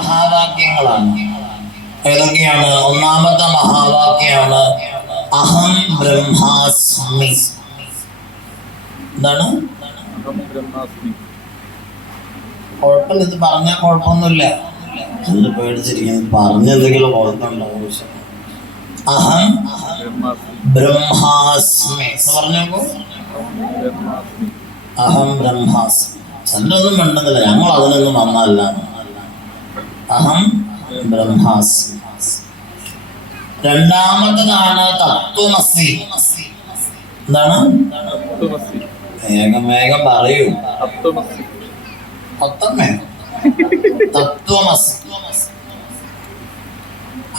മഹാവാക്യങ്ങളാണ്. ഏതൊക്കെയാണ്? ഒന്നാമത്തെ മഹാവാക്യമാണ് അഹം ബ്രഹ്മാസ്മി എന്താണ്? അഹം ബ്രഹ്മാസ്മി കുഴപ്പമില്ല ഇത് പറഞ്ഞാൽ കുഴപ്പമൊന്നുമില്ല. പേടിച്ചിരിക്കുന്നു. പേടിച്ചിരിക്കുന്നു പറഞ്ഞെന്തെങ്കിലും ഓർത്തുണ്ടോ അഹം ബ്രഹ്മാസ്മി ബ്രഹ്മാസ്മി അഹം ബ്രഹ്മാസ്മി ചിലരൊന്നും വേണ്ടതില്ല ഞങ്ങൾ അതിനൊന്നും വന്നല്ല അഹം ബ്രഹ്മാസ്മി രണ്ടാമത്തതാണ് തത്വമസി. എന്താണ്? വേഗം വേഗം പറയൂ. മൊത്തമേ തത്വമസി.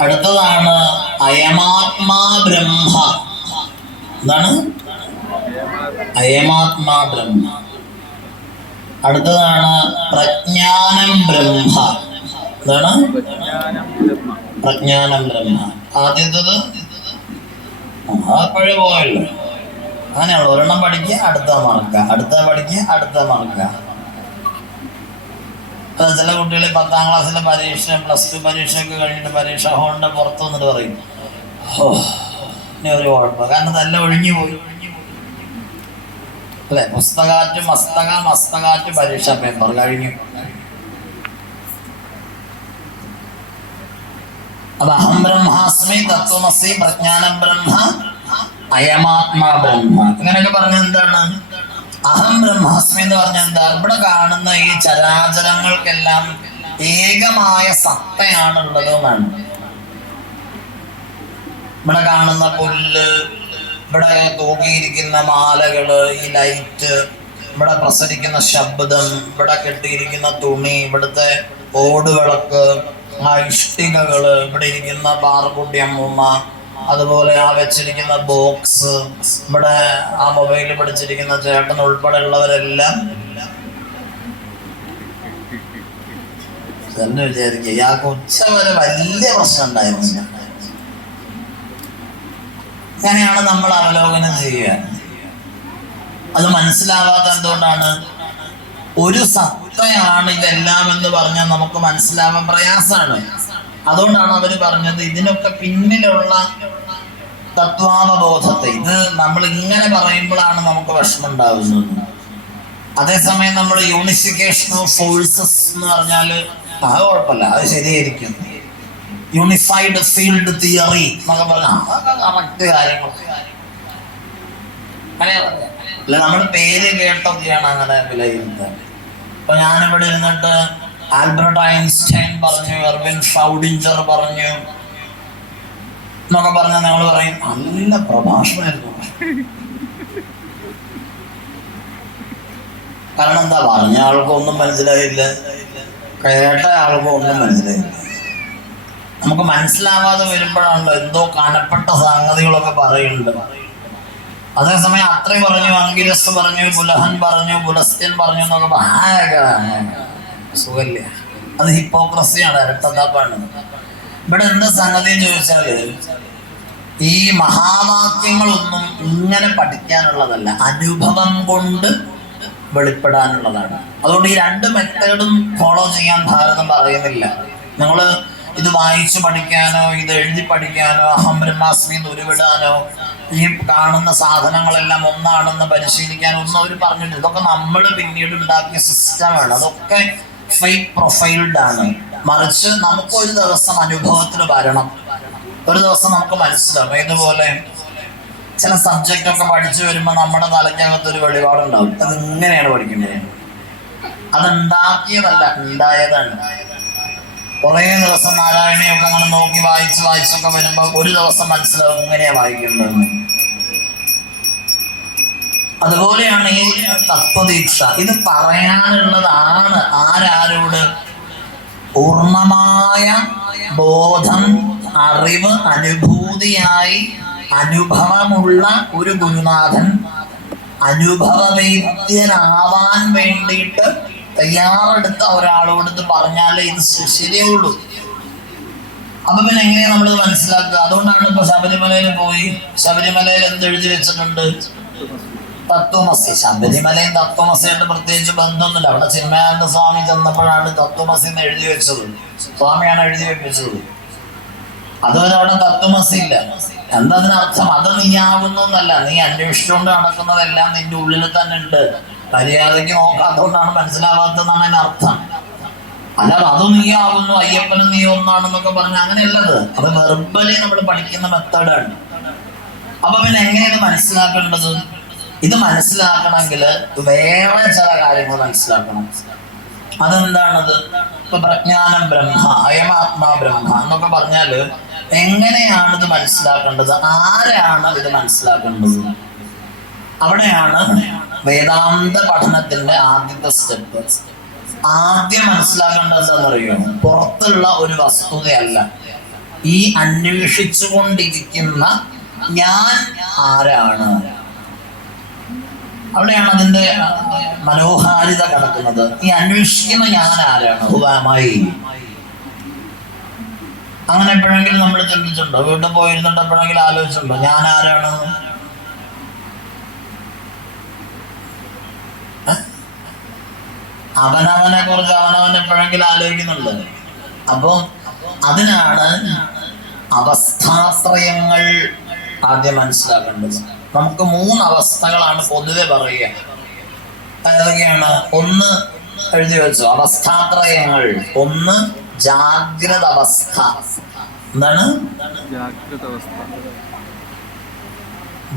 അടുത്തതാണ് അയമാത്മാ ബ്രഹ്മ. എന്താണ്? അയമാത്മാ ബ്രഹ്മ. അടുത്തതാണ് പ്രജ്ഞാനം ബ്രഹ്മ. എന്താണ് പ്രജ്ഞാനം ബ്രഹ്മ. ആദ്യത്തത്? പഴയ പോയല്ലോ അങ്ങനെയുള്ള ഒരെണ്ണം പഠിക്കുക അടുത്ത മറക്കുക. അടുത്ത പഠിക്കുക അടുത്ത മറക്കുക. അത് ചില കുട്ടികൾ പത്താം ക്ലാസ്സിലെ പരീക്ഷ പ്ലസ് ടു പരീക്ഷയൊക്കെ കഴിഞ്ഞിട്ട് പരീക്ഷ ഹോണിന്റെ പുറത്ത് വന്നിട്ട് പറയും ഓ ഇനി ഒരു കുഴപ്പം കാരണം നല്ല ഒഴിഞ്ഞു പോയി. അല്ലെ? പുസ്തകാറ്റ് മസ്തക മസ്തകാറ്റ് പരീക്ഷ പേപ്പർ കഴിഞ്ഞു. അപ്പൊ അഹം ബ്രഹ്മാസ്മി തത്വമസി പ്രജ്ഞാനം ബ്രഹ്മ അയമാത്മാ ബ്രഹ്മ. ഇങ്ങനെയൊക്കെ പറഞ്ഞ എന്താണ്? അഹം ബ്രഹ്മാസ്മി എന്ന് പറഞ്ഞ എന്താ? ഇവിടെ കാണുന്ന ഈ ചരാചരങ്ങൾക്കെല്ലാം ഏകമായ സത്തയാണുള്ളത് എന്നാണ്. ഇവിടെ കാണുന്ന പുല്ല് ഇവിടെ തൂക്കിയിരിക്കുന്ന മാലകൾ ഈ ലൈറ്റ് ഇവിടെ പ്രസരിക്കുന്ന ശബ്ദം ഇവിടെ കെട്ടിയിരിക്കുന്ന തുണി ഇവിടുത്തെ ഓടുവിളക്ക് ആ ഇവിടെ ഇരിക്കുന്ന പാറക്കുട്ടി അമ്മൂമ്മ അതുപോലെ ആ വെച്ചിരിക്കുന്ന ബോക്സ് ഇവിടെ ആ മൊബൈലിൽ പിടിച്ചിരിക്കുന്ന ചേട്ടൻ ഉൾപ്പെടെ ഉള്ളവരെല്ലാം തന്നെ വിചാരിക്കുക. ഇയാൾക്ക് ഉച്ച വരെ വലിയ പ്രശ്നം ഉണ്ടായിരുന്നു അങ്ങനെയാണ് നമ്മൾ അവലോകനം ചെയ്യുക. അത് മനസ്സിലാവാത്ത എന്തുകൊണ്ടാണ്? ഒരു സത്തയാണ് ഇതെല്ലാം എന്ന് പറഞ്ഞാൽ നമുക്ക് മനസ്സിലാവാൻ പ്രയാസമാണ്. അതുകൊണ്ടാണ് അവർ പറഞ്ഞത് ഇതിനൊക്കെ പിന്നിലുള്ള തത്വാവബോധത്തെ. ഇത് നമ്മൾ ഇങ്ങനെ പറയുമ്പോഴാണ് നമുക്ക് വിഷമം ഉണ്ടാകുന്നത് അതേസമയം നമ്മൾ യൂണിഫിക്കേഷൻ ഓഫ് ഫോഴ്സസ് എന്ന് പറഞ്ഞാൽ അത് കുഴപ്പമില്ല അത് ശരിയായിരിക്കും. യൂണിഫൈഡ് ഫീൽഡ് തിയറി എന്നൊക്കെ പറഞ്ഞാൽ കറക്റ്റ് കാര്യങ്ങൾ. അല്ല നമ്മുടെ പേര് കേട്ടൊക്കെയാണ് അങ്ങനെ വിലയിരുത്താൻ. ഇപ്പൊ ഞാനിവിടെ ഇരുന്നിട്ട് ആൽബർട്ട് ഐൻസ്റ്റൈൻ പറഞ്ഞു എർവിൻ ഷൗഡിഞ്ചർ പറഞ്ഞു എന്നൊക്കെ പറഞ്ഞ നിങ്ങൾ പറയും. നല്ല പ്രഭാഷണമായിരുന്നു. കാരണം എന്താ പറഞ്ഞ ആൾക്കും ഒന്നും മനസ്സിലായില്ല. കേട്ട ആൾക്കും ഒന്നും മനസ്സിലായില്ല. നമുക്ക് മനസ്സിലാവാതെ വരുമ്പോഴാണല്ലോ എന്തോ കാണപ്പെട്ട സംഗതികളൊക്കെ പറയുന്നുണ്ട് അതേസമയം അത്രയും പറഞ്ഞു അങ്കിരസ് പറഞ്ഞു പുലഹൻ പറഞ്ഞു പുലസ്ത്യൻ പറഞ്ഞു എന്നൊക്കെ ഭയങ്കര ആകെ സുഖല്ല അത് ഹിപ്പോക്രസിയാണ് ഇരട്ടത്താപ്പാണ് ഇവിടെ എന്താ സംഗതി എന്ന് ചോദിച്ചാൽ ഈ മഹാവാക്യങ്ങളൊന്നും ഇങ്ങനെ പഠിക്കാനുള്ളതല്ല. അനുഭവം കൊണ്ട് വെളിപ്പെടാനുള്ളതാണ്. അതുകൊണ്ട് ഈ രണ്ട് മെത്തേഡും ഫോളോ ചെയ്യാൻ ഭാരതം പറയുന്നില്ല. നിങ്ങൾ ഇത് വായിച്ചു പഠിക്കാനോ ഇത് എഴുതി പഠിക്കാനോ അഹം ബ്രഹ്മാസ്മി എന്ന് ഉരുവിടാനോ ഈ കാണുന്ന സാധനങ്ങളെല്ലാം ഒന്നാണെന്ന് പരിശീലിക്കാൻ ഒന്നും അവർ പറഞ്ഞിട്ട് ഇതൊക്കെ നമ്മൾ പിന്നീട് ഉണ്ടാക്കിയ സിസ്റ്റമാണ് അതൊക്കെ ഫേക്ക് പ്രൊഫൈൽഡ് ആണ്. മറിച്ച് നമുക്ക് ഒരു ദിവസം അനുഭവത്തിൽ വരണം. ഒരു ദിവസം നമുക്ക് മനസ്സിലാവും. ഇതുപോലെ ചില സബ്ജക്റ്റ് ഒക്കെ പഠിച്ചു വരുമ്പോൾ നമ്മുടെ തലയ്ക്കകത്ത് ഒരു വെളിപാടുണ്ടാവും. അത് ഇങ്ങനെയാണ് പഠിക്കുന്നത്? അത് ഉണ്ടാക്കിയതല്ല ഉണ്ടായതാണ്. കുറേ ദിവസം നാരായണയൊക്കെ അങ്ങനെ നോക്കി വായിച്ച് വായിച്ചൊക്കെ വരുമ്പോൾ ഒരു ദിവസം മനസ്സിലാവും ഇങ്ങനെയാണ് വായിക്കേണ്ടതെന്ന്. അതുപോലെയാണ് ഈ തത്വദീക്ഷ. ഇത് പറയാനുള്ളതാണ് ആരാരോട്? പൂർണമായ ബോധം അറിവ് അനുഭൂതിയായി അനുഭവമുള്ള ഒരു ഗുരുനാഥൻ അനുഭവവേദ്യനാവാൻ വേണ്ടിയിട്ട് തയ്യാറെടുത്ത ഒരാളോട് ഇത് പറഞ്ഞാലേ ഇത് ശരിയുള്ളൂ അപ്പൊ പിന്നെ എങ്ങനെയാ നമ്മൾ മനസ്സിലാക്കുക? അതുകൊണ്ടാണ് ഇപ്പൊ ശബരിമലയിൽ പോയി. ശബരിമലയിൽ എന്ത് എഴുതി വെച്ചിട്ടുണ്ട്? തത്വമസി ശബരിമലയും തത്വമസിയായിട്ട് പ്രത്യേകിച്ച് ബന്ധമൊന്നുമില്ല. അവിടെ ചിന്മയാനന്ദ സ്വാമി ചെന്നപ്പോഴാണ് തത്വമസി എന്ന് എഴുതി വെച്ചത്. സ്വാമിയാണ് എഴുതി വെപ്പിച്ചത്. അതുവരെ അവിടെ തത്വമസി ഇല്ല. എന്തതിനർത്ഥം? അത് നീയാകുന്നു എന്നല്ല നീ അന്വേഷിച്ചുകൊണ്ട് നടക്കുന്നതെല്ലാം നിന്റെ ഉള്ളിൽ തന്നെ ഉണ്ട്. മര്യാദയ്ക്ക് നോക്കാത്തതുകൊണ്ടാണ് മനസ്സിലാവാത്തതെന്നാണ് അതിന് അർത്ഥം. അല്ലാതെ അത് നീയാകുന്നു. അയ്യപ്പനും നീ ഒന്നാണെന്നൊക്കെ പറഞ്ഞ അങ്ങനെയല്ലത്. അത് വെർബലി നമ്മൾ പഠിക്കുന്ന മെത്തേഡാണ് അപ്പൊ പിന്നെ എങ്ങനെയാണ് മനസ്സിലാക്കേണ്ടത്? ഇത് മനസ്സിലാക്കണമെങ്കിൽ വേറെ ചില കാര്യങ്ങൾ മനസ്സിലാക്കണം. അതെന്താണത്? ഇപ്പൊ പ്രജ്ഞാനം ബ്രഹ്മ അയമാത്മാ ബ്രഹ്മ എന്നൊക്കെ പറഞ്ഞാൽ എങ്ങനെയാണ് ഇത് മനസ്സിലാക്കേണ്ടത്? ആരാണ് ഇത് മനസ്സിലാക്കേണ്ടത്? അവിടെയാണ് വേദാന്ത പഠനത്തിന്റെ ആദ്യത്തെ സ്റ്റെപ്പ്. ആദ്യം മനസ്സിലാക്കേണ്ടത് എന്താണെന്നറിയോ പുറത്തുള്ള ഒരു വസ്തുതയല്ല. ഈ അന്വേഷിച്ചുകൊണ്ടിരിക്കുന്ന ഞാൻ ആരാണ്? അവിടെയാണ് അതിന്റെ മനോഹാരിത കടക്കുന്നത്. ഈ അന്വേഷിക്കുന്ന ഞാൻ ആരാണ്? ഹുവാമായി അങ്ങനെ എപ്പോഴെങ്കിലും നമ്മൾ ചിന്തിച്ചിട്ടുണ്ടോ? വീട്ടിൽ പോയിരുന്നിട്ട് എപ്പോഴെങ്കിലും ആലോചിച്ചിട്ടുണ്ടോ? ഞാൻ ആരാണ്? അവനവനെ കുറിച്ച് അവനവൻ എപ്പോഴെങ്കിലും ആലോചിക്കുന്നുണ്ട്? അപ്പൊ അതിനാണ് അവസ്ഥാശ്രയങ്ങൾ ആദ്യം മനസ്സിലാക്കേണ്ടത്. നമുക്ക് മൂന്ന് അവസ്ഥകളാണ് പൊതുവെ പറയുക. ഏതൊക്കെയാണ്? ഒന്ന് എഴുതി വെച്ചു. അവസ്ഥാത്രയങ്ങൾ. ഒന്ന് ജാഗ്രത അവസ്ഥ എന്താണ്?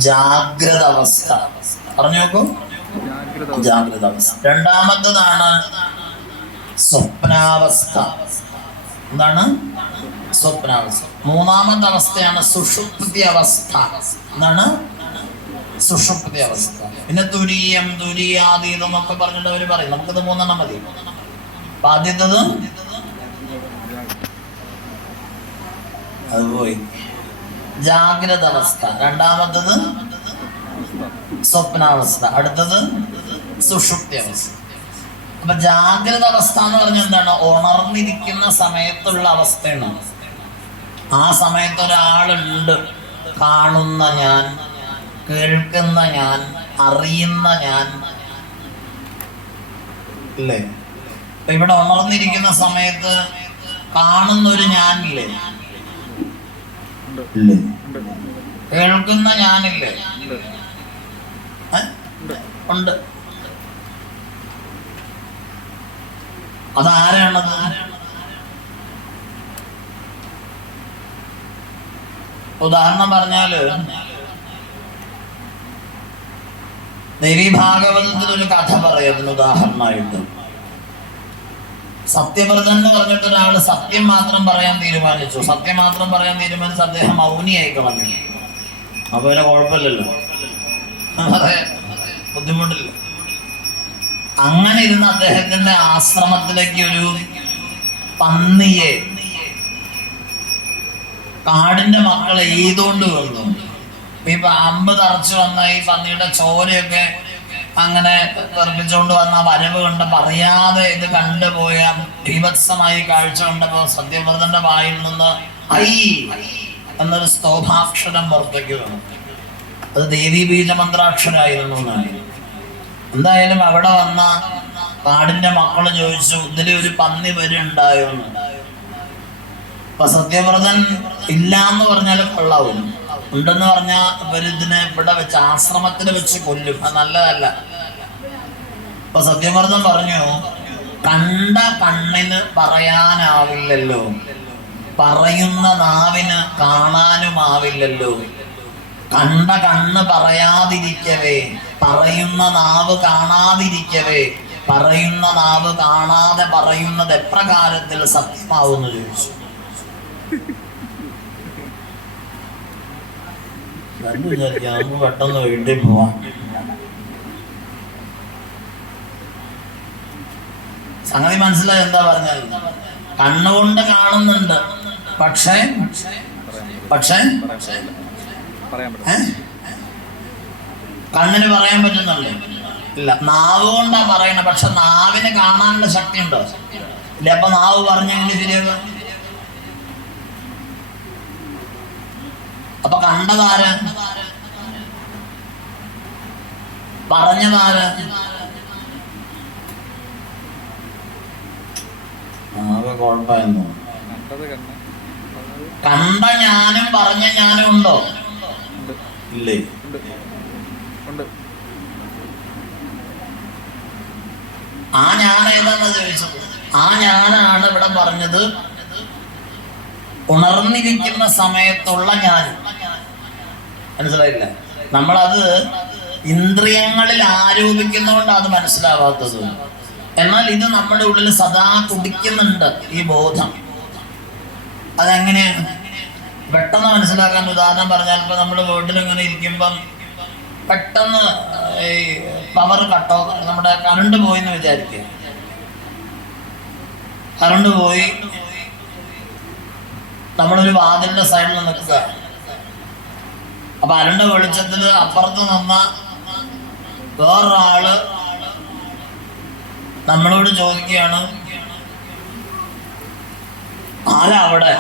ജാഗ്രത അവസ്ഥ പറഞ്ഞു നോക്കൂ. ജാഗ്രത ജാഗ്രത അവസ്ഥ രണ്ടാമത്തതാണ് സ്വപ്നാവസ്ഥ. എന്താണ്? സ്വപ്നാവസ്ഥ. മൂന്നാമത്തെ അവസ്ഥയാണ് സുഷുപ്തി അവസ്ഥ. എന്താണ്? സുഷുപ്തി അവസ്ഥ പിന്നെ തുരീയം തുരിയാതി എന്നൊക്കെ പറഞ്ഞിട്ട് അവർ പറയും. നമുക്കിത് മൂന്നെണ്ണം മതി. അപ്പൊ ആദ്യത്തത്? അത് പോയി. ജാഗ്രത അവസ്ഥ രണ്ടാമത്തത്? സ്വപ്നാവസ്ഥ. അടുത്തത്? സുഷുപ്തി അവസ്ഥ അപ്പൊ ജാഗ്രത അവസ്ഥ എന്ന് പറഞ്ഞാൽ എന്താണ്? ഉണർന്നിരിക്കുന്ന സമയത്തുള്ള അവസ്ഥയാണ്. ആ സമയത്ത് ഒരാളുണ്ട്. കാണുന്ന ഞാൻ. കേൾക്കുന്ന ഞാൻ അറിയുന്ന ഞാൻ. അല്ലേ ഇവിടെ ഉണർന്നിരിക്കുന്ന സമയത്ത് കാണുന്ന ഒരു ഞാനില്ലേ കേൾക്കുന്ന ഞാനില്ലേ? ഉണ്ട്. അതാരാണത്? ഉദാഹരണം പറഞ്ഞാൽ ദേവി ഭാഗവതത്തിൽ ഒരു കഥ പറയുന്നു ഉദാഹരണമായിട്ട്. സത്യവ്രതൻ എന്ന് പറഞ്ഞിട്ട് ഒരാൾ സത്യം മാത്രം പറയാൻ തീരുമാനിച്ചു. സത്യം മാത്രം പറയാൻ തീരുമാനിച്ച് അദ്ദേഹം മൗനിയായി കളഞ്ഞു അപ്പൊ പിന്നെ കുഴപ്പമില്ലല്ലോ. ബുദ്ധിമുട്ടില്ല. അങ്ങനെ ഇരുന്ന അദ്ദേഹത്തിന്റെ ആശ്രമത്തിലേക്ക് ഒരു പന്നിയെ കാടിന്റെ മക്കളെ എയ്തുകൊണ്ട് വന്നു ഇപ്പൊ അമ്പ് തറച്ചു വന്ന ഈ പന്നിയുടെ ചോരയൊക്കെ അങ്ങനെ തെറിപ്പിച്ചുകൊണ്ട് വന്ന വരവ് കണ്ട് പറയാതെ ഇത് കണ്ടുപോയ ഭീഭത്സമായി കാഴ്ച കണ്ടപ്പോ സത്യവ്രതന്റെ വായിൽ നിന്ന് ഐ എന്നൊരു സ്തോഭാക്ഷരം പുറത്തേക്ക് വന്നു. അത് ദേവി ബീജമന്ത്രാക്ഷരായിരുന്നു എന്നാണ്. എന്തായാലും അവിടെ വന്ന കാടിന്റെ മക്കൾ ചോദിച്ചു ഇതിലെ ഒരു പന്നി വരെ എന്ന്. അപ്പൊ സത്യവ്രതൻ ഇല്ല എന്ന് പറഞ്ഞാൽ കൊള്ളാവും ഉണ്ടെന്ന് പറഞ്ഞാൽ ഇവരിതിനെ ഇവിടെ വെച്ച് ആശ്രമത്തിൽ വെച്ച് കൊല്ലും. അത് നല്ലതല്ല. ഇപ്പൊ സത്യമർദ്ദം പറഞ്ഞു കണ്ട കണ്ണിന് പറയാനാവില്ലല്ലോ. പറയുന്ന നാവിന് കാണാനുമാവില്ലല്ലോ. കണ്ട കണ്ണ് പറയാതിരിക്കവേ പറയുന്ന നാവ് കാണാതിരിക്കവേ പറയുന്ന നാവ് കാണാതെ പറയുന്നത് എപ്രകാരത്തിൽ സത്യമാവുന്നു ചോദിച്ചു. രണ്ടു വിചാരിക്കാം നമുക്ക് പെട്ടെന്ന് വീട്ടിൽ പോവാം. സംഗതി മനസ്സിലായി എന്താ പറഞ്ഞാൽ കണ്ണുകൊണ്ട് കാണുന്നുണ്ട്. പക്ഷേ പക്ഷേ? കണ്ണിന് പറയാൻ പറ്റുന്നുണ്ടോ. ഇല്ല നാവ് കൊണ്ടാ പറയണ പക്ഷെ നാവിന് കാണാനുള്ള ശക്തി ഉണ്ടോ ഇല്ല അപ്പൊ നാവ് പറഞ്ഞെങ്കിൽ ശരിയാകുക അപ്പൊ കണ്ടതാര? പറഞ്ഞതാര? കുഴപ്പമായിരുന്നു. കണ്ട ഞാനും പറഞ്ഞ ഞാനും ഉണ്ടോ? ഇല്ലേ? ആ ഞാൻ ഏതാണെന്ന് ചോദിച്ചത്? ആ ഞാനാണ് ഇവിടെ പറഞ്ഞത് ഉണർന്നിരിക്കുന്ന സമയത്തുള്ള ഞാൻ. മനസ്സിലായില്ല? നമ്മളത് ഇന്ദ്രിയങ്ങളിൽ ആരോപിക്കുന്നതുകൊണ്ട് അത് മനസ്സിലാവാത്തത്. എന്നാൽ ഇത് നമ്മുടെ ഉള്ളിൽ സദാ തുടിക്കുന്നുണ്ട് ഈ ബോധം. അതെങ്ങനെയാണ്? പെട്ടെന്ന് മനസ്സിലാക്കാൻ ഉദാഹരണം പറഞ്ഞാൽ ഇപ്പൊ വീട്ടിൽ ഇങ്ങനെ ഇരിക്കുമ്പം പെട്ടെന്ന് ഈ പവർ കട്ടോ നമ്മുടെ കറണ്ട് പോയി എന്ന് വിചാരിക്കുക. കറണ്ട് പോയി നമ്മളൊരു വാതിലിന്റെ സൈഡിൽ നിൽക്കുക. അപ്പൊ അരണ്ട വെളിച്ചത്തിൽ അപ്പുറത്ത് നിന്ന വേറൊരാൾ നമ്മളോട് ചോദിക്കുകയാണ് ആരാ അവിടെ?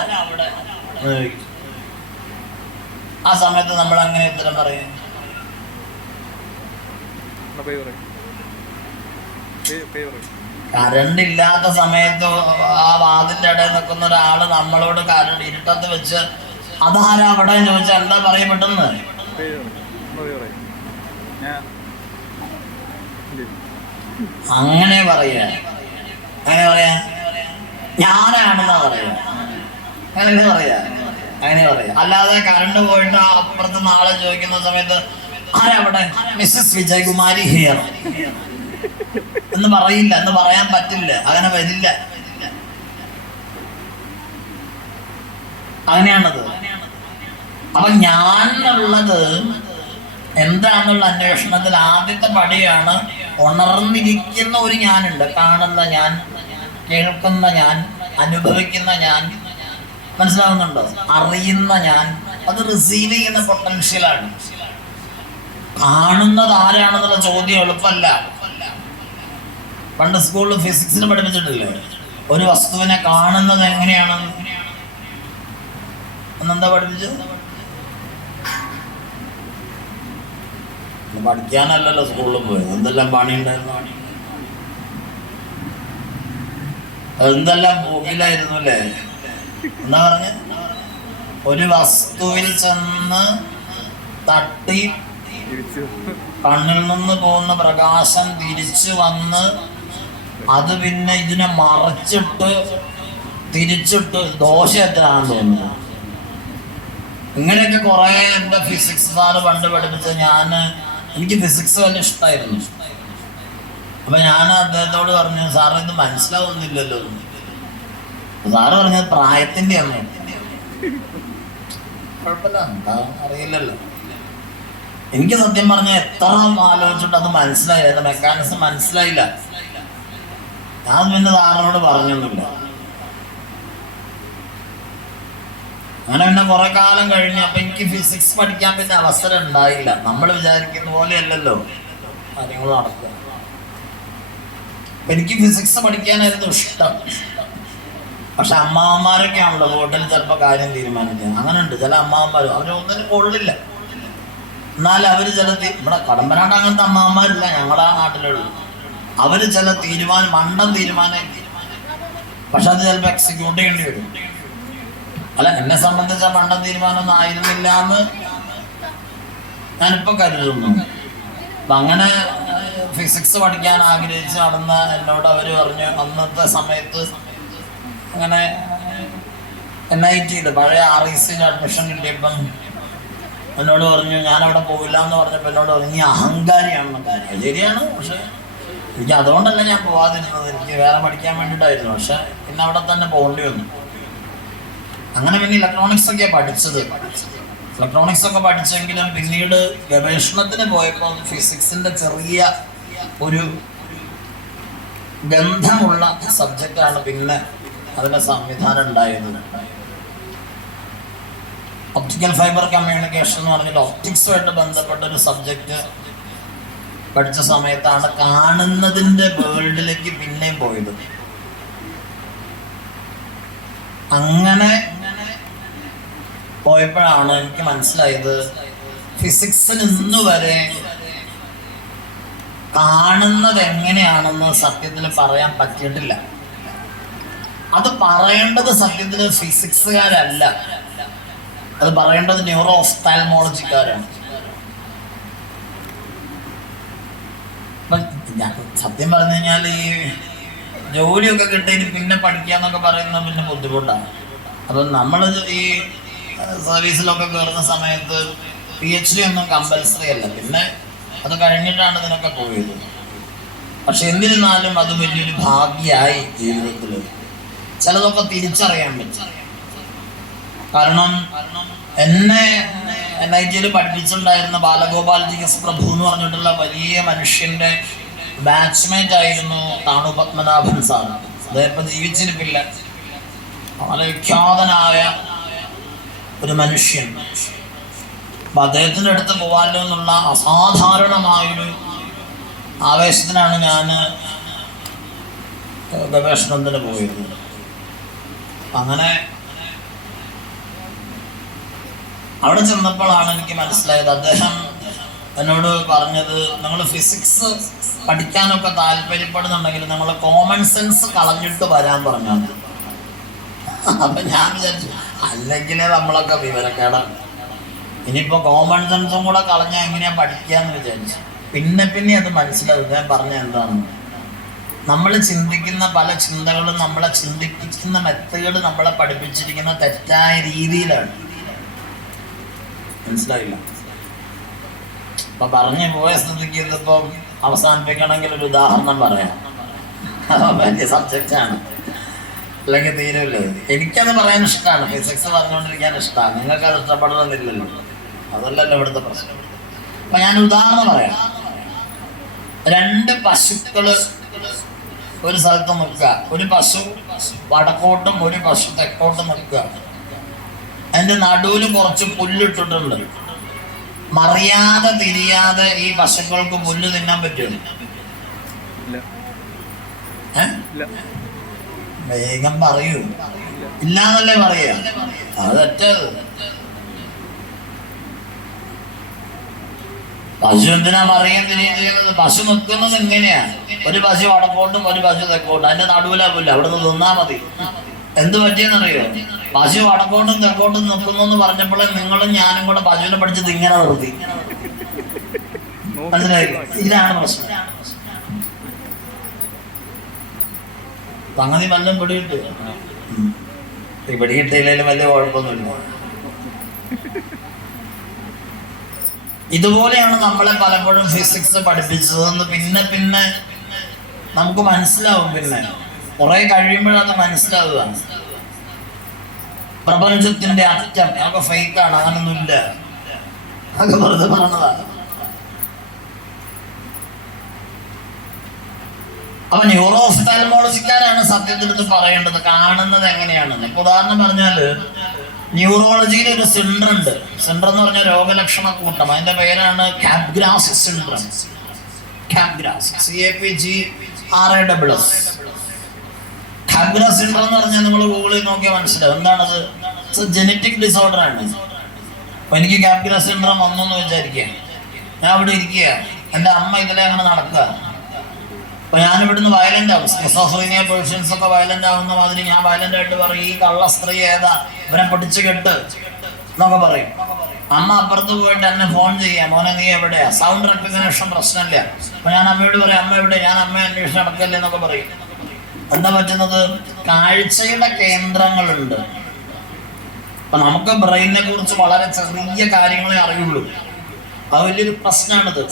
ആ സമയത്ത് നമ്മൾ അങ്ങനെ ഉത്തരം പറയും. പേര് കറണ്ട് ഇല്ലാത്ത സമയത്ത് ആ വാതിന്റെ ഇടയിൽ നിൽക്കുന്ന ഒരാൾ നമ്മളോട് കറണ്ട് ഇരുട്ടത്ത് വെച്ച് അതാരാ അവിടെ? ചോദിച്ചാൽ എന്താ പറയും പെട്ടെന്ന്. അങ്ങനെ പറയാ. അങ്ങനെ പറയാ. ഞാനാണെന്നാ പറയാ. അങ്ങനെ പറയാ? അങ്ങനെ പറയാ. അല്ലാതെ കറണ്ട് പോയിട്ട് അപ്പുറത്ത് നാളെ ചോദിക്കുന്ന സമയത്ത് ആരാ അവിടെ? മിസ്സസ് വിജയകുമാരി ഹിയർ എന്ന് പറയില്ല എന്ന് പറയാൻ പറ്റില്ല. അങ്ങനെ വരില്ല. അങ്ങനെയാണത്. അപ്പൊ ഞാൻ എന്നുള്ളത് എന്താണെന്നുള്ള അന്വേഷണത്തിൽ ആദ്യത്തെ പടിയാണ് ഉണർന്നിരിക്കുന്ന ഒരു ഞാനുണ്ട്. കാണുന്ന ഞാൻ കേൾക്കുന്ന ഞാൻ അനുഭവിക്കുന്ന ഞാൻ. മനസ്സിലാവുന്നുണ്ടോ? അറിയുന്ന ഞാൻ. അത് റിസീവ് ചെയ്യുന്ന പൊട്ടൻഷ്യലാണ് കാണുന്നത് ആരാണെന്നുള്ള ചോദ്യം എളുപ്പമല്ല. പണ്ട് സ്കൂളിൽ ഫിസിക്സിന് പഠിപ്പിച്ചിട്ടില്ലേ? ഒരു വസ്തുവിനെ കാണുന്നത് എങ്ങനെയാണ്? ഒന്നെന്താ പഠിപ്പിച്ചത്? പഠിക്കാനല്ലല്ലോ സ്കൂളിൽ പോയത്. എന്തെല്ലാം പണി ഉണ്ടായിരുന്നു എന്തെല്ലാം ഭൂമിയിലായിരുന്നു അല്ലേ? എന്താ പറഞ്ഞ? ഒരു വസ്തുവിൽ ചെന്ന് തട്ടി കണ്ണിൽ നിന്ന് പോകുന്ന പ്രകാശം തിരിച്ചു വന്ന് അത് പിന്നെ ഇതിനെ മറച്ചിട്ട് തിരിച്ചിട്ട് ദോഷം എത്രയാണെന്ന് തോന്നുന്നത് ഇങ്ങനെയൊക്കെ കുറെ എന്റെ ഫിസിക്സ് സാറ് പണ്ട് പഠിപ്പിച്ച ഞാൻ എനിക്ക് ഫിസിക്സ് വല്ല ഇഷ്ടമായിരുന്നു അപ്പൊ ഞാൻ അദ്ദേഹത്തോട് പറഞ്ഞു സാറ് ഇത് മനസ്സിലാവുന്നില്ലല്ലോ. എന്ന്." സാറ് പറഞ്ഞത് പ്രായത്തിന്റെ അമ്മ. കുഴപ്പമില്ല എന്താ അറിയില്ലല്ലോ. എനിക്ക് സത്യം പറഞ്ഞാൽ എത്ര ആലോചിച്ചിട്ട് അത് മനസ്സിലായില്ല മെക്കാനിസം മനസ്സിലായില്ല. ഞാൻ പിന്നെ സാറിനോട് പറഞ്ഞൊന്നുമില്ല. അങ്ങനെ പിന്നെ കുറെ കാലം കഴിഞ്ഞ് അപ്പൊ എനിക്ക് ഫിസിക്സ് പഠിക്കാൻ പിന്നെ അവസരം ഉണ്ടായില്ല. നമ്മൾ വിചാരിക്കുന്ന പോലെയല്ലല്ലോ കാര്യങ്ങൾ നടക്കുക. എനിക്ക് ഫിസിക്സ് പഠിക്കാനായിരുന്നു ഇഷ്ടം. പക്ഷെ അമ്മാവന്മാരൊക്കെ ആണല്ലോ വീട്ടിൽ ചിലപ്പോൾ കാര്യം തീരുമാനിക്കുക. അങ്ങനെ ഉണ്ട് ചില അമ്മാവന്മാരും. അവരൊന്നിനും കൊള്ളില്ല. എന്നാൽ അവർ ചില ഇവിടെ കടമ്പനാട്ട് അങ്ങനത്തെ അമ്മാവന്മാരില്ല. ഞങ്ങളുടെ ആ നാട്ടിലുള്ളൂ അവർ ചില തീരുമാനം മണ്ടം തീരുമാനം. പക്ഷെ അത് ചിലപ്പോൾ എക്സിക്യൂട്ട് ചെയ്യേണ്ടി വരും. അല്ല എന്നെ സംബന്ധിച്ച മണ്ടം തീരുമാനം ആയിരുന്നില്ല എന്ന് ഞാനിപ്പോ കരുതുന്നു. അങ്ങനെ ഫിസിക്സ് പഠിക്കാൻ ആഗ്രഹിച്ച് നടന്ന എന്നോട് അവർ പറഞ്ഞു അന്നത്തെ സമയത്ത് അങ്ങനെ എൻ ഐ ടിയിൽ പഴയ ആർ ഇ സിയിൽ അഡ്മിഷൻ കിട്ടിയപ്പം എന്നോട് പറഞ്ഞു ഞാൻ അവിടെ പോവില്ല എന്ന് പറഞ്ഞപ്പോൾ എന്നോട് പറഞ്ഞു നീ കാര്യം ശരിയാണ് പക്ഷെ എനിക്ക് അതുകൊണ്ടല്ല ഞാൻ പോവാതിരുന്നത് എനിക്ക് വേറെ പഠിക്കാൻ വേണ്ടിയിട്ടായിരുന്നു. പക്ഷെ പിന്നെ അവിടെ തന്നെ പോകേണ്ടി വന്നു. അങ്ങനെ പിന്നെ ഇലക്ട്രോണിക്സ് ഒക്കെ പഠിച്ചത്. ഇലക്ട്രോണിക്സ് ഒക്കെ പഠിച്ചെങ്കിലും പിന്നീട് ഗവേഷണത്തിന് പോയപ്പോൾ ഫിസിക്സിന്റെ ചെറിയ ഒരു ഗന്ധമുള്ള സബ്ജക്റ്റാണ് പിന്നെ അതിന്റെ സംവിധാനം ഉണ്ടായത് ഒപ്റ്റിക്കൽ ഫൈബർ കമ്മ്യൂണിക്കേഷൻ എന്ന് പറഞ്ഞിട്ട് ഒപ്റ്റിക്സുമായിട്ട് ബന്ധപ്പെട്ട ഒരു സബ്ജക്റ്റ് പഠിച്ച സമയത്താണ് കാണുന്നതിന്റെ വേൾഡിലേക്ക് പിന്നെയും പോയത്. അങ്ങനെ പോയപ്പോഴാണ് എനിക്ക് മനസ്സിലായത് ഫിസിക്സിന് ഇന്ന് വരെ കാണുന്നത് എങ്ങനെയാണെന്ന് സത്യത്തിൽ പറയാൻ പറ്റിയിട്ടില്ല. അത് പറയേണ്ടത് സത്യത്തിൽ ഫിസിക്സുകാരല്ല. അത് പറയേണ്ടത് ന്യൂറോ ഒഫ്താൽമോളജിക്കാരാണ് അപ്പൊ ഞാൻ സത്യം പറഞ്ഞു കഴിഞ്ഞാൽ ഈ ജോലിയൊക്കെ കിട്ടിയിട്ട് പിന്നെ പഠിക്കാന്നൊക്കെ പറയുന്നത് പിന്നെ ബുദ്ധിമുട്ടാണ് അപ്പം നമ്മൾ ഈ സർവീസിലൊക്കെ കയറുന്ന സമയത്ത് പി എച്ച് ഡി ഒന്നും കമ്പൽസറി അല്ല. പിന്നെ അത് കഴിഞ്ഞിട്ടാണ് ഇതിനൊക്കെ പോയത്. പക്ഷെ എന്നിരുന്നാലും അത് വലിയൊരു ഭാഗ്യമായി ജീവിതത്തിൽ ചിലതൊക്കെ തിരിച്ചറിയാൻ പറ്റും. കാരണം എന്നെ എൻ ഐ ടിയിൽ പഠിപ്പിച്ചിട്ടുണ്ടായിരുന്ന ബാലഗോപാൽ ജി എസ് പ്രഭു എന്ന് പറഞ്ഞിട്ടുള്ള വലിയ മനുഷ്യന്റെ ബാച്ച്മേറ്റ് ആയിരുന്നു താണു പത്മനാഭൻ സാർ. അദ്ദേഹം ജീവിച്ചിരിപ്പില്ല. വളരെ വിഖ്യാതനായ ഒരു മനുഷ്യൻ. അപ്പൊ അദ്ദേഹത്തിന്റെ അടുത്ത് പോകാമല്ലോ എന്നുള്ള അസാധാരണമായൊരു ആവേശത്തിനാണ് ഞാൻ ഗവേഷണത്തിന് പോയത് അങ്ങനെ അവിടെ ചെന്നപ്പോഴാണ് എനിക്ക് മനസ്സിലായത് അദ്ദേഹം എന്നോട് പറഞ്ഞത് നമ്മൾ ഫിസിക്സ് പഠിക്കാനൊക്കെ താല്പര്യപ്പെടുന്നുണ്ടെങ്കിൽ നമ്മൾ കോമൺ സെൻസ് കളഞ്ഞിട്ട് വരാൻ പറഞ്ഞാൽ അപ്പൊ ഞാൻ വിചാരിച്ചു അല്ലെങ്കിലേ നമ്മളൊക്കെ വിവരക്കേടാണ് ഇനിയിപ്പോ കോമൺ സെൻസും കൂടെ കളഞ്ഞാൽ എങ്ങനെയാ പഠിക്കാന്ന് വിചാരിച്ചു. പിന്നെ പിന്നെ അത് മനസ്സിലാവും. ഞാൻ പറഞ്ഞ എന്താണ്? നമ്മൾ ചിന്തിക്കുന്ന പല ചിന്തകളും നമ്മളെ ചിന്തിപ്പിക്കുന്ന മെത്തേഡ് നമ്മളെ പഠിപ്പിച്ചിരിക്കുന്ന തെറ്റായ രീതിയിലാണ്. മനസ്സിലായില്ല? അപ്പൊ പറഞ്ഞു പോയ സ്ഥിതിക്ക് ഇന്നിപ്പോ അവസാനിപ്പിക്കണമെങ്കിൽ ഒരു ഉദാഹരണം പറയാം. വലിയ സബ്ജക്റ്റ് ആണ്. അല്ലെങ്കിൽ തീരുമല്ലോ എനിക്കത് പറയാൻ ഇഷ്ടമാണ്. ഫിസിക്സ് പറഞ്ഞുകൊണ്ടിരിക്കാൻ ഇഷ്ടമാണ്. നിങ്ങൾക്ക് അത് ഇഷ്ടപ്പെടണമെന്നില്ലല്ലോ അതല്ലല്ലോ ഇവിടുത്തെ പ്രശ്നം. അപ്പൊ ഞാൻ ഉദാഹരണം പറയാം. രണ്ട് പശുക്കൾ ഒരു സ്ഥലത്ത് നിൽക്കുക. ഒരു പശു വടക്കോട്ടും ഒരു പശു തെക്കോട്ടും നിൽക്കുക. അതിന്റെ നടുവിൽ കുറച്ച് പുല്ലിട്ടിട്ടുണ്ട് മറിയാതെ തിരിയാതെ ഈ പശുക്കൾക്ക് പുല്ല് തിന്നാൻ പറ്റുമോ? ഇല്ല. വേഗം പറയൂ. ഇല്ലാന്നല്ലേ പറയാ? അത് തെറ്റത്. പശു എന്തിനാ പറയാൻ തിരിയുന്നത് പശു നിൽക്കുന്നത് എങ്ങനെയാ ഒരു പശു വടക്കോട്ടും ഒരു പശു തെക്കോട്ടും. അതിന്റെ നടുവിലാ പുല്ല. അവിടെ നിന്ന് നിന്നാ മതി. എന്ത് പറ്റിയെന്നറിയോ? പശു വടക്കോട്ടും തെക്കോട്ടും നിൽക്കുന്നു എന്ന് പറഞ്ഞപ്പോൾ നിങ്ങളും ഞാനും കൂടെ പശുവിനെ പഠിച്ചത് ഇങ്ങനെ നിർത്തി. മനസ്സിലായി? ഇതാണ് പ്രശ്നം. സംഗതി വല്ലതും പിടിയിട്ട് ഈ പിടികിട്ടില്ലെങ്കിലും വലിയ കുഴപ്പമൊന്നുമില്ല. ഇതുപോലെയാണ് നമ്മളെ പലപ്പോഴും ഫിസിക്സ് പഠിപ്പിച്ചതെന്ന് പിന്നെ പിന്നെ നമുക്ക് മനസ്സിലാവും പിന്നെ. കുറെ കഴിയുമ്പോഴാണ് മനസ്സിലാവുക പ്രപഞ്ചത്തിന്റെ അറ്റം അതൊക്കെ ഫേക്കാണ് അങ്ങനൊന്നുമില്ല അതൊക്കെ വെറുതെ പറഞ്ഞതാണ് അപ്പൊ ന്യൂറോഫ്താൽമോളജിക്കാരാണ് സത്യത്തിൽ ഇത് പറയേണ്ടത് കാണുന്നത് എങ്ങനെയാണെന്ന്. ഇപ്പൊ ഉദാഹരണം പറഞ്ഞാൽ ന്യൂറോളജിയിൽ ഒരു സിൻഡ്രം ഉണ്ട്. സിൻഡ്രം എന്ന് പറഞ്ഞ രോഗലക്ഷണ കൂട്ടം. അതിന്റെ പേരാണ് Capgras syndrome Capgras C A P G R A double S Capgras syndrome എന്ന് പറഞ്ഞാൽ നമ്മൾ ഗൂഗിളിൽ നോക്കിയാൽ മനസ്സിലാവും. എന്താണത്? ജനറ്റിക് ഡിസോർഡർ ആണ്. അപ്പൊ എനിക്ക് കാപ്ഗ്രാസ് സിൻഡ്രം വന്നെന്ന് വിചാരിക്കുക. ഞാൻ അവിടെ ഇരിക്കുക. എന്റെ അമ്മ ഇതിലെ അങ്ങനെ നടക്കുക. അപ്പൊ ഞാൻ ഇവിടുന്ന് വയലന്റ് ആവും. സ്കിസോഫ്രീനിയ പേഴ്സൺസ് ഒക്കെ വയലന്റ് ആവുന്ന മാതിരി ഞാൻ വയലന്റ് ആയിട്ട് പറയും. ഈ കള്ള സ്ത്രീ ഏതാ? ഇവനെ പൊട്ടിച്ചു കെട്ട് എന്നൊക്കെ പറയും. അമ്മ അപ്പുറത്ത് പോയിട്ട് എന്നെ ഫോൺ ചെയ്യാം. മോനെ നീ എവിടെയാ? സൗണ്ട് റെക്കഗ്നേഷൻ പ്രശ്നമില്ല. അപ്പൊ ഞാൻ അമ്മയോട് പറയാം അമ്മ എവിടെ? ഞാൻ അമ്മയെ അന്വേഷിച്ച് നടക്കല്ലേ എന്നൊക്കെ പറയും. എന്താ പറ്റുന്നത്? കാഴ്ചയുടെ കേന്ദ്രങ്ങളുണ്ട്. അപ്പൊ നമുക്ക് ബ്രെയിനെ കുറിച്ച് വളരെ ചെറിയ കാര്യങ്ങളെ അറിയുള്ളൂ. അത് വലിയൊരു പ്രശ്നമാണിത്.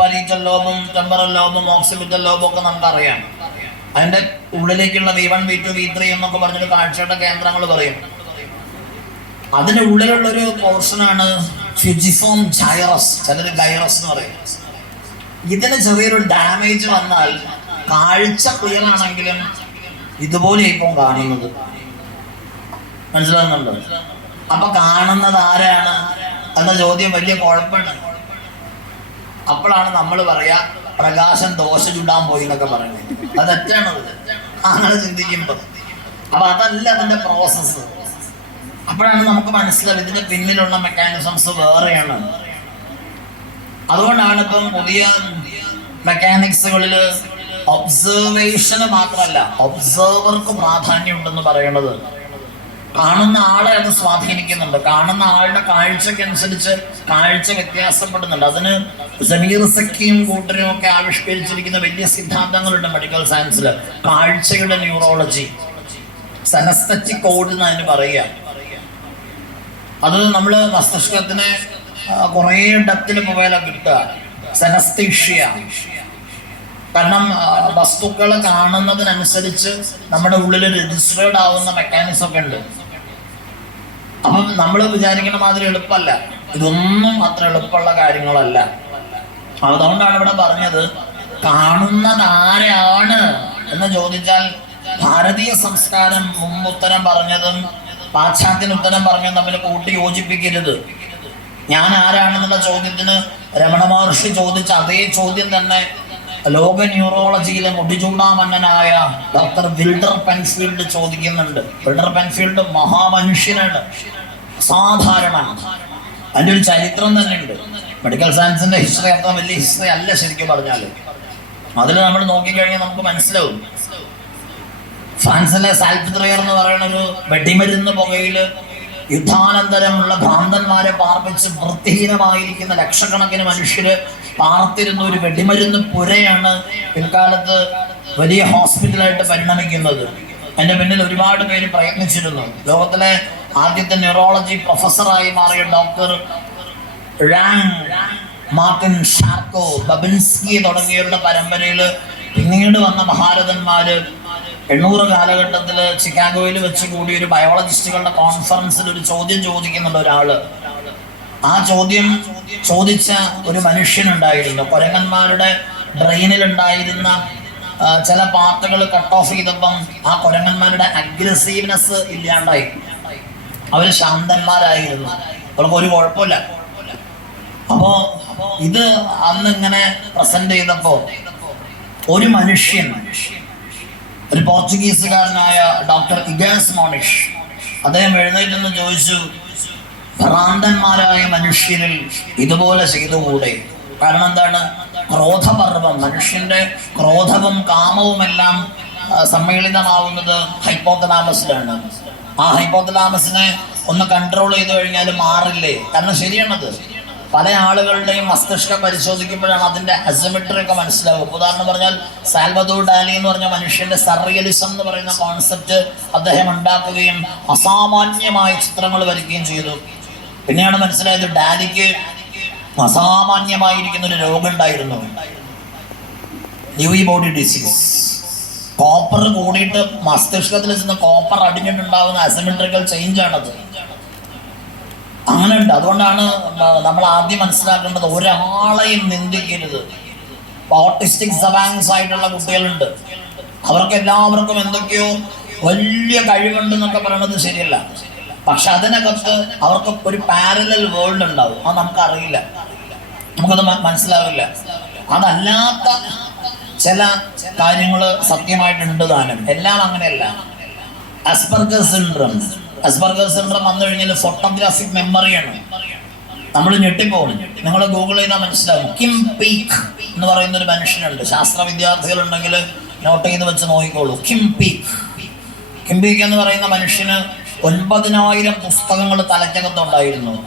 പരീറ്റൽ ലോബും ടെമ്പറൽ ലോബും ഓക്സിമിറ്റൽ ലോബും ഒക്കെ നമുക്കറിയാം. അതിന്റെ ഉള്ളിലേക്കുള്ള V one V two V three എന്നൊക്കെ പറഞ്ഞൊരു കാഴ്ചയുടെ കേന്ദ്രങ്ങൾ പറയും. അതിന്റെ ഉള്ളിലുള്ള ഒരു പോർഷനാണ് ഫ്യൂജിഫോം ജൈറസ് ചിലർ ഗൈറസ് എന്ന് പറയും. ഇതിന് ചെറിയൊരു ഡാമേജ് വന്നാൽ കാഴ്ച ക്ലിയർ ആണെങ്കിലും ഇതുപോലെ ഇപ്പം കാണുന്നത്. മനസ്സിലാകുന്നുണ്ടോ അപ്പൊ കാണുന്നത് ആരാണ് എന്ന ചോദ്യം വലിയ കുഴപ്പമാണ് അപ്പോഴാണ് നമ്മൾ പറയാ പ്രകാശം ദോശ ചുടാൻ പോയി എന്നൊക്കെ പറയുന്നത്. അത് തെറ്റാണത് അങ്ങനെ ചിന്തിക്കുമ്പോ. അപ്പൊ അതല്ല അതിന്റെ പ്രോസസ്സ് അപ്പോഴാണ് നമുക്ക് മനസ്സിലാവും ഇതിന്റെ പിന്നിലുള്ള മെക്കാനിസംസ് വേറെയാണ്. അതുകൊണ്ടാണ് ഇപ്പം പുതിയ മെക്കാനിക്സുകളിൽ ഒബ്സർവേഷന് മാത്രമല്ല ഒബ്സർവർക്ക് പ്രാധാന്യം ഉണ്ടെന്ന് പറയുന്നത് കാണുന്ന ആളെ അത് സ്വാധീനിക്കുന്നുണ്ട്. കാണുന്ന ആളുടെ കാഴ്ചക്കനുസരിച്ച് കാഴ്ച വ്യത്യാസപ്പെടുന്നുണ്ട്. അതിന് സമീർ സഖിയും കൂട്ടരും ഒക്കെ ആവിഷ്കരിച്ചിരിക്കുന്ന വലിയ സിദ്ധാന്തങ്ങളുണ്ട് മെഡിക്കൽ സയൻസിൽ കാഴ്ചയുടെ ന്യൂറോളജി സനസ്തറ്റി കോഡ് എന്ന് അതിന് പറയുക. അത് നമ്മൾ മസ്തിഷ്കത്തിനെ കുറേ ഡത്തിൽ മൊബൈലൊക്കെ കിട്ടുക സെനസ്തീഷ്യ കാരണം വസ്തുക്കൾ കാണുന്നതിനനുസരിച്ച് നമ്മുടെ ഉള്ളിൽ രജിസ്റ്റേർഡ് ആവുന്ന മെക്കാനിസം ഒക്കെ ഉണ്ട്. അപ്പം നമ്മൾ വിചാരിക്കുന്ന മാതിരി എളുപ്പമല്ല. ഇതൊന്നും അത്ര എളുപ്പമുള്ള കാര്യങ്ങളല്ല. അതുകൊണ്ടാണ് ഇവിടെ പറഞ്ഞത് കാണുന്നത് ആരാണ് എന്ന് ചോദിച്ചാൽ ഭാരതീയ സംസ്കാരം മുമ്പുത്തരം പറഞ്ഞതും പാശ്ചാത്യൻ ഉത്തരം പറഞ്ഞതും തമ്മിൽ കൂട്ടി യോജിപ്പിക്കരുത്. ഞാൻ ആരാണെന്നുള്ള ചോദ്യത്തിന് രമണ മഹർഷി ചോദിച്ച അതേ ചോദ്യം തന്നെ ലോക ന്യൂറോളജിയിലെ മുടിചൂണ്ടാമന്നനായ ഡോക്ടർ വിൽഡർ പെൻഫീൽഡ് ചോദിക്കുന്നുണ്ട്. വിൽഡർ പെൻഫീൽഡ് മഹാമനുഷ്യനാണ്. സാധാരണ അതിന്റെ ഒരു ചരിത്രം തന്നെ ഉണ്ട് മെഡിക്കൽ സയൻസിന്റെ ഹിസ്റ്ററി അത്ര വലിയ ഹിസ്റ്ററി അല്ല ശരിക്കും പറഞ്ഞാൽ. അതിൽ നമ്മൾ നോക്കിക്കഴിഞ്ഞാൽ നമുക്ക് മനസ്സിലാവും. ഫ്രാൻസിലെ സാൽപിത്രയർ എന്ന് പറയുന്ന ഒരു വെടിമരുന്ന് പുകയിൽ യുദ്ധാനന്തരമുള്ള ഭ്രാന്തന്മാരെ പാർപ്പിച്ച് വൃത്തിഹീനമായിരിക്കുന്ന ലക്ഷക്കണക്കിന് മനുഷ്യര് പാർത്തിരുന്ന ഒരു വെടിമരുന്ന് പുരയാണ് പിൽക്കാലത്ത് വലിയ ഹോസ്പിറ്റലായിട്ട് പരിണമിക്കുന്നത്. അതിന്റെ പിന്നിൽ ഒരുപാട് പേര് പ്രയത്നിച്ചിരുന്നു. ലോകത്തിലെ ആദ്യത്തെ ന്യൂറോളജി പ്രൊഫസറായി മാറിയ doctor Jean Martin Charcot Babinski തുടങ്ങിയവരുടെ പരമ്പരയിൽ പിന്നീട് വന്ന മഹാരഥന്മാര് എണ്ണൂറ് കാലഘട്ടത്തിൽ ചിക്കാഗോയിൽ വെച്ച് കൂടി ഒരു ബയോളജിസ്റ്റുകളുടെ കോൺഫറൻസിൽ ഒരു ചോദ്യം ചോദിക്കുന്നുണ്ട് ഒരാൾ. ആ ചോദ്യം ചോദിച്ച ഒരു മനുഷ്യനുണ്ടായിരുന്നു. കൊരങ്ങന്മാരുടെ ബ്രെയിനിൽ ഉണ്ടായിരുന്ന ചില പാർട്ടുകൾ കട്ട് ഓഫ് ചെയ്തപ്പം ആ കൊരങ്ങന്മാരുടെ അഗ്രസീവ്നെസ് ഇല്ലാണ്ടായി. അവർ ശാന്തന്മാരായിരുന്നു. അവർക്ക് ഒരു കുഴപ്പമില്ല. അപ്പോ ഇത് അന്ന് ഇങ്ങനെ പ്രസന്റ് ചെയ്തപ്പോ ഒരു മനുഷ്യൻ ഒരു പോർച്ചുഗീസുകാരനായ ഡോക്ടർ ഇഗാസ് മോണിഷ്. അദ്ദേഹം എഴുന്നേറ്റെന്ന് ചോദിച്ചു ഭ്രാന്തന്മാരായ മനുഷ്യരിൽ ഇതുപോലെ ചെയ്തുകൂടെ? കാരണം എന്താണ്? ക്രോധപർവം മനുഷ്യന്റെ ക്രോധവും കാമവും എല്ലാം സമ്മേളിതമാവുന്നത് ഹൈപ്പോത്തലാമസിലാണ് ആ ഹൈപ്പോത്തലാമസിനെ ഒന്ന് കൺട്രോൾ ചെയ്തു കഴിഞ്ഞാൽ മാറില്ലേ? കാരണം ശരിയാണത്. പല ആളുകളുടെയും മസ്തിഷ്കം പരിശോധിക്കുമ്പോഴാണ് അതിന്റെ അസമിട്രി ഒക്കെ മനസ്സിലാവും ഉദാഹരണം പറഞ്ഞാൽ സാൽവദോർ ഡാലി എന്ന് പറഞ്ഞ മനുഷ്യന്റെ സർറിയലിസം എന്ന് പറയുന്ന കോൺസെപ്റ്റ് അദ്ദേഹം ഉണ്ടാക്കുകയും അസാമാന്യമായ ചിത്രങ്ങൾ വരയ്ക്കുകയും ചെയ്തു. പിന്നെയാണ് മനസ്സിലായത് ഡാലിക്ക് അസാമാന്യമായിരിക്കുന്ന ഒരു രോഗം ഉണ്ടായിരുന്നു. ന്യൂയി ബോഡി ഡിസീസ് കോപ്പർ കൂടിയിട്ട് മസ്തിഷ്കത്തിൽ ചെന്ന് കോപ്പർ അടിഞ്ഞിട്ടുണ്ടാകുന്ന അസമിട്രിക്കൽ ചേഞ്ച് ആണത്. അങ്ങനെ ഉണ്ട് അതുകൊണ്ടാണ് നമ്മൾ ആദ്യം മനസ്സിലാക്കേണ്ടത് ഒരാളെയും നിന്ദിക്കരുത്. ഓട്ടിസ്റ്റിക് സവാങ്സ് ആയിട്ടുള്ള കുട്ടികളുണ്ട്. അവർക്ക് എല്ലാവർക്കും എന്തൊക്കെയോ വലിയ കഴിവുണ്ട് എന്നൊക്കെ പറയണത് ശരിയല്ല. പക്ഷെ അതിനകത്ത് അവർക്ക് ഒരു പാരലൽ വേൾഡ് ഉണ്ടാവും. അത് നമുക്കറിയില്ല. നമുക്കത് മനസ്സിലാവില്ല. അതല്ലാത്ത ചില കാര്യങ്ങൾ സത്യമായിട്ടുണ്ട് താനും. എല്ലാം അങ്ങനെയല്ല. അസ്പർഗസ് സിൻഡ്രം അസ്പർഗർ സിൻഡ്രം വന്നു കഴിഞ്ഞാൽ ഫോട്ടോഗ്രാഫിക് മെമ്മറിയാണ് നമ്മൾ ഞെട്ടിപ്പോകും. നിങ്ങൾ ഗൂഗിൾ ചെയ്താൽ മനസ്സിലാവും. കിം പീക്ക് എന്ന് പറയുന്ന ഒരു മനുഷ്യനുണ്ട്. ശാസ്ത്ര വിദ്യാർത്ഥികളുണ്ടെങ്കിൽ നോട്ട് ചെയ്ത് വെച്ച് നോക്കിക്കോളൂ. കിം പീക്ക് കിം പീക്ക് എന്ന് പറയുന്ന മനുഷ്യന് ഒൻപതിനായിരം പുസ്തകങ്ങൾ തലയ്ക്കകത്തുണ്ടായിരുന്നു.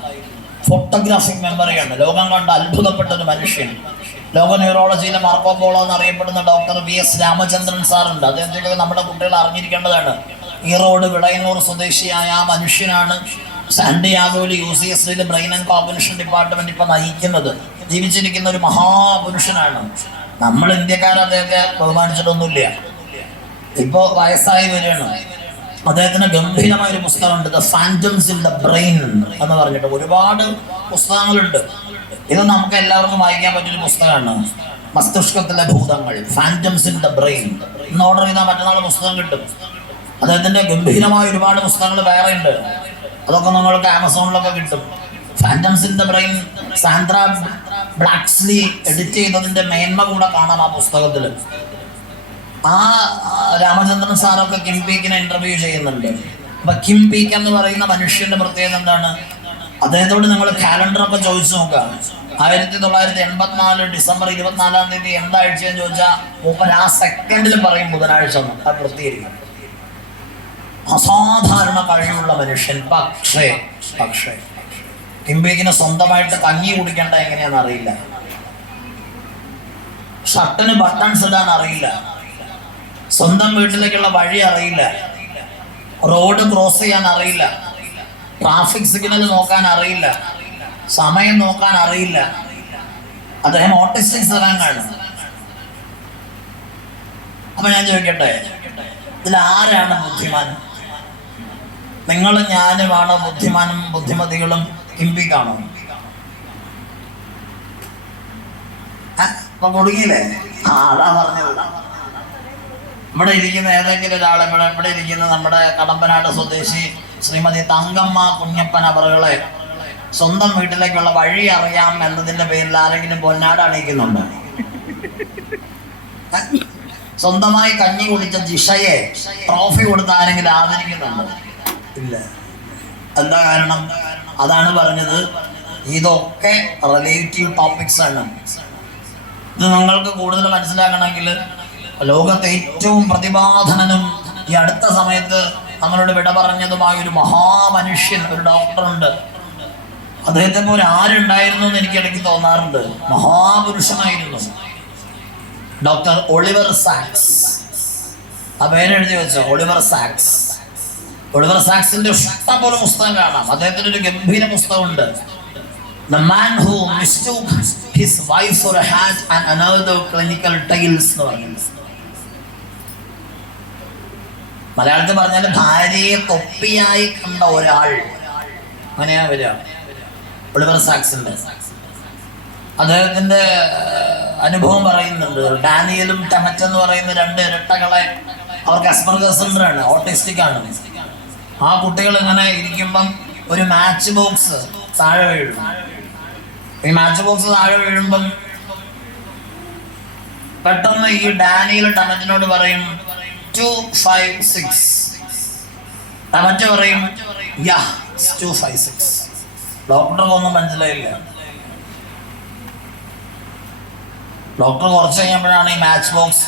ഫോട്ടോഗ്രാഫിക് മെമ്മറിയാണ് ലോകം കണ്ട അത്ഭുതപ്പെട്ട ഒരു മനുഷ്യൻ. ലോക ന്യൂറോളജിയിലെ മാർക്കോ പോളോ എന്നറിയപ്പെടുന്ന ഡോക്ടർ വി എസ് രാമചന്ദ്രൻ സാറുണ്ട്. അദ്ദേഹത്തിനൊക്കെ നമ്മുടെ കുട്ടികൾ അറിഞ്ഞിരിക്കേണ്ടതാണ്. ഈറോഡ് വിളയന്നൂർ സ്വദേശിയായ ആ മനുഷ്യനാണ് സാന്റിയാഗോയിൽ യു സി എസ് ഡിയിലെ ബ്രെയിൻ ആൻഡ് കോമ്പനേഷൻ ഡിപ്പാർട്ട്മെന്റ് ഇപ്പൊ നയിക്കുന്നത്. ജീവിച്ചിരിക്കുന്ന ഒരു മഹാപുരുഷനാണ്. നമ്മൾ ഇന്ത്യക്കാർ അദ്ദേഹത്തെ ബഹുമാനിച്ചിട്ടൊന്നുമില്ല. ഇപ്പോ വയസ്സായി വരികയാണ്. അദ്ദേഹത്തിന് ഗംഭീരമായ ഒരു പുസ്തകമുണ്ട് the phantoms in the brain എന്ന് പറഞ്ഞിട്ട്. ഒരുപാട് പുസ്തകങ്ങളുണ്ട്. ഇത് നമുക്ക് എല്ലാവർക്കും വായിക്കാൻ പറ്റിയൊരു പുസ്തകമാണ്. മസ്തിഷ്കത്തിലെ ഭൂതങ്ങൾ ഫാന്റംസ് ഇൻ ദ ബ്രെയിൻ ഇന്ന് ഓർഡർ ചെയ്താൽ മറ്റന്നാൾ പുസ്തകം കിട്ടും. അദ്ദേഹത്തിന്റെ ഗംഭീരമായ ഒരുപാട് പുസ്തകങ്ങൾ വേറെ ഉണ്ട്. അതൊക്കെ നിങ്ങൾക്ക് ആമസോണിലൊക്കെ കിട്ടും. Phantoms in the brain Sandra Blakeslee edit ചെയ്തതിന്റെ മേന്മ കൂടെ കാണാം ആ പുസ്തകത്തിൽ. ആ ആ, രാമചന്ദ്രൻ സാറൊക്കെ കിം പീക്കിനെ ഇന്റർവ്യൂ ചെയ്യുന്നുണ്ട്. അപ്പൊ കിം പീക്ക് എന്ന് പറയുന്ന മനുഷ്യന്റെ പ്രത്യേകത എന്താണ്? അദ്ദേഹത്തോട് നിങ്ങൾ കാലണ്ടർ ഒക്കെ ചോദിച്ചു നോക്കുക. ആയിരത്തി തൊള്ളായിരത്തി എൺപത്തിനാല് ഡിസംബർ ഇരുപത്തിനാലാം തീയതി എന്താഴ്ചയെന്ന് ചോദിച്ചാൽ മൂപ്പൻ ആ സെക്കൻഡിൽ പറയും ബുധനാഴ്ച എന്ന്. ആ പ്രത്യേകിക്കും അസാധാരണ കഴിവുള്ള മനുഷ്യൻ. പക്ഷേ പക്ഷേ കിംബേക്കിന് സ്വന്തമായിട്ട് കഞ്ഞി കുടിക്കേണ്ട എങ്ങനെയാണെന്ന് അറിയില്ല. ഷർട്ടിന് ബട്ടൺസ് ഇടാൻ അറിയില്ല. സ്വന്തം വീട്ടിലേക്കുള്ള വഴി അറിയില്ല. റോഡ് ക്രോസ് ചെയ്യാൻ അറിയില്ല. ട്രാഫിക് സിഗ്നൽ നോക്കാൻ അറിയില്ല. സമയം നോക്കാൻ അറിയില്ല. അദ്ദേഹം ഓട്ടിസ്റ്റിക് സ്ഥലങ്ങളാണ്. അപ്പൊ ഞാൻ ചോദിക്കട്ടെ ഇതിൽ ആരാണ് ബുദ്ധിമാൻ? നിങ്ങളും ഞാനുമാണ് ബുദ്ധിമാനും ബുദ്ധിമതികളും കിമ്പി കാണും. കുടുങ്ങിയില്ലേ ആ അതാ പറഞ്ഞത്. ഇവിടെ ഇരിക്കുന്ന ഏതെങ്കിലും ഒരാളെ ഇവിടെ ഇവിടെ ഇരിക്കുന്ന നമ്മുടെ കടമ്പനാട് സ്വദേശി ശ്രീമതി തങ്കമ്മ കുഞ്ഞപ്പൻ അവറുകളെ സ്വന്തം വീട്ടിലേക്കുള്ള വഴി അറിയാം എന്നതിന്റെ പേരിൽ ആരെങ്കിലും പൊന്നാട് അണിയിക്കുന്നുണ്ട്? സ്വന്തമായി കഞ്ഞി കുടിച്ച ജിഷയെ ട്രോഫി കൊടുത്ത ആരെങ്കിലും ആദരിക്കുന്നുണ്ടോ? ഇല്ല. എന്താ കാരണം? അതാണ് പറഞ്ഞത്. ഇതൊക്കെ റിലേറ്റീവ് ടോപ്പിക്സ് ആണ്. ഇത് നിങ്ങൾക്ക് കൂടുതൽ മനസ്സിലാക്കണമെങ്കിൽ ലോകത്തെ ഏറ്റവും പ്രതിഭാധനനും ഈ അടുത്ത സമയത്ത് നമ്മളോട് വിട പറഞ്ഞതുമായ ഒരു മഹാമനുഷ്യൻ ഒരു ഡോക്ടറുണ്ട് അദ്ദേഹത്തെ പോലെ ആരുണ്ടായിരുന്നു എന്ന് എനിക്ക് ഇടയ്ക്ക് തോന്നാറുണ്ട്. മഹാപുരുഷനായിരുന്നു. Doctor Oliver Sacks. ആ പേരെഴുതി വെച്ചോ? ഒളിവർ സാക്സ്. ഒളിവർ സാക്സിന്റെ ഇഷ്ടംപോലെ പുസ്തകം കാണാം. അദ്ദേഹത്തിന് ഒരു ഗംഭീര പുസ്തകമുണ്ട്. The man who mistook his wife for a hat and another മലയാളത്തിൽ പറഞ്ഞാൽ ഭാര്യയെ തൊപ്പിയായി കണ്ട ഒരാൾ. അങ്ങനെയാ വരിക. സാക്സിന്റെ. അദ്ദേഹത്തിന്റെ അനുഭവം പറയുന്നുണ്ട്. ഡാനിയലും ടെമറ്റ് എന്ന് പറയുന്ന രണ്ട് ഇരട്ടകളെ അവർക്ക് അസ്മർഗസന്ദ്രാണ് ഓട്ടിസ്റ്റിക് ആണ്. ആ കുട്ടികൾ ഇങ്ങനെ ഇരിക്കുമ്പം ഒരു മാച്ച് ബോക്സ് താഴെ വീഴും. ഈ മാച്ച് ബോക്സ് താഴെ വീഴുമ്പം പെട്ടെന്ന് ഈ ഡാനിയിൽ ടമറ്റിനോട് പറയും ടു ഫൈവ് സിക്സ് ടമറ്റ് പറയും യാ ടു ഫൈവ് സിക്സ് ഡോക്ടർക്ക് ഒന്നും മനസ്സിലായില്ല. ഡോക്ടർ കുറച്ച് കഴിഞ്ഞപ്പോഴാണ് ഈ മാച്ച് ബോക്സ്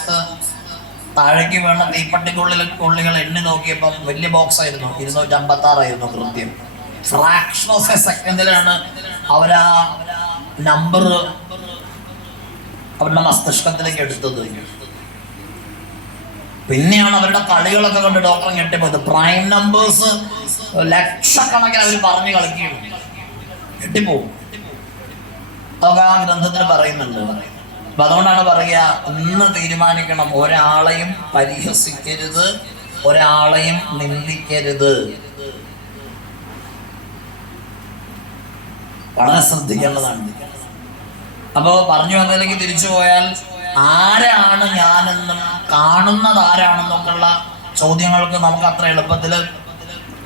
താഴേക്ക് വേണ്ട തീപ്പട്ടിക്കുള്ളിൽ ഉള്ളികൾ എണ്ണി നോക്കിയപ്പം വലിയ ബോക്സ് ആയിരുന്നു. ഇരുന്നൂറ്റി അമ്പത്തി ആറായിരുന്നു കൃത്യം. ഫ്രാക്ഷൻ ഓഫ് എ സെക്കൻഡിലാണ് അവരാ നമ്പർ അവരുടെ മസ്തിഷ്കത്തിലേക്ക് എടുത്തത്. പിന്നെയാണ് അവരുടെ കളികളൊക്കെ കൊണ്ട് ഡോക്ടർ ഞെട്ടിപ്പോയത്. പ്രൈം നമ്പേഴ്സ് ലക്ഷക്കണക്കിന് അവർ പറഞ്ഞു കളിക്കുകയാണ്. ഞെട്ടിപ്പോവും. അതൊക്കെ ആ ഗ്രന്ഥത്തിൽ പറയുന്നുണ്ട്. അപ്പൊ അതുകൊണ്ടാണ് പറയുക ഒന്ന് തീരുമാനിക്കണം. ഒരാളെയും പരിഹസിക്കരുത് ഒരാളെയും നിന്ദിക്കരുത്. വളരെ ശ്രദ്ധിക്കേണ്ടതാണ്. അപ്പോൾ പറഞ്ഞു വന്നതിലേക്ക് തിരിച്ചു പോയാൽ ആരാണ് ഞാനെന്നും കാണുന്നത് ആരാണെന്നൊക്കെയുള്ള ചോദ്യങ്ങൾക്ക് നമുക്ക് അത്ര എളുപ്പത്തിൽ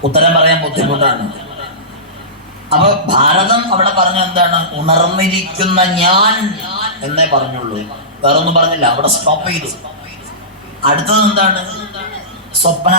ഉത്തരം പറയാൻ ബുദ്ധിമുട്ടാണ്. അപ്പൊ ഭാരതം അവിടെ പറഞ്ഞ എന്താണ്? ഉണർന്നിരിക്കുന്ന ഞാൻ എന്നേ പറഞ്ഞുള്ളൂ. വേറൊന്നും പറഞ്ഞില്ല. അവിടെ സ്റ്റോപ്പ് ചെയ്തു. അടുത്തത് എന്താണ്? സ്വപ്ന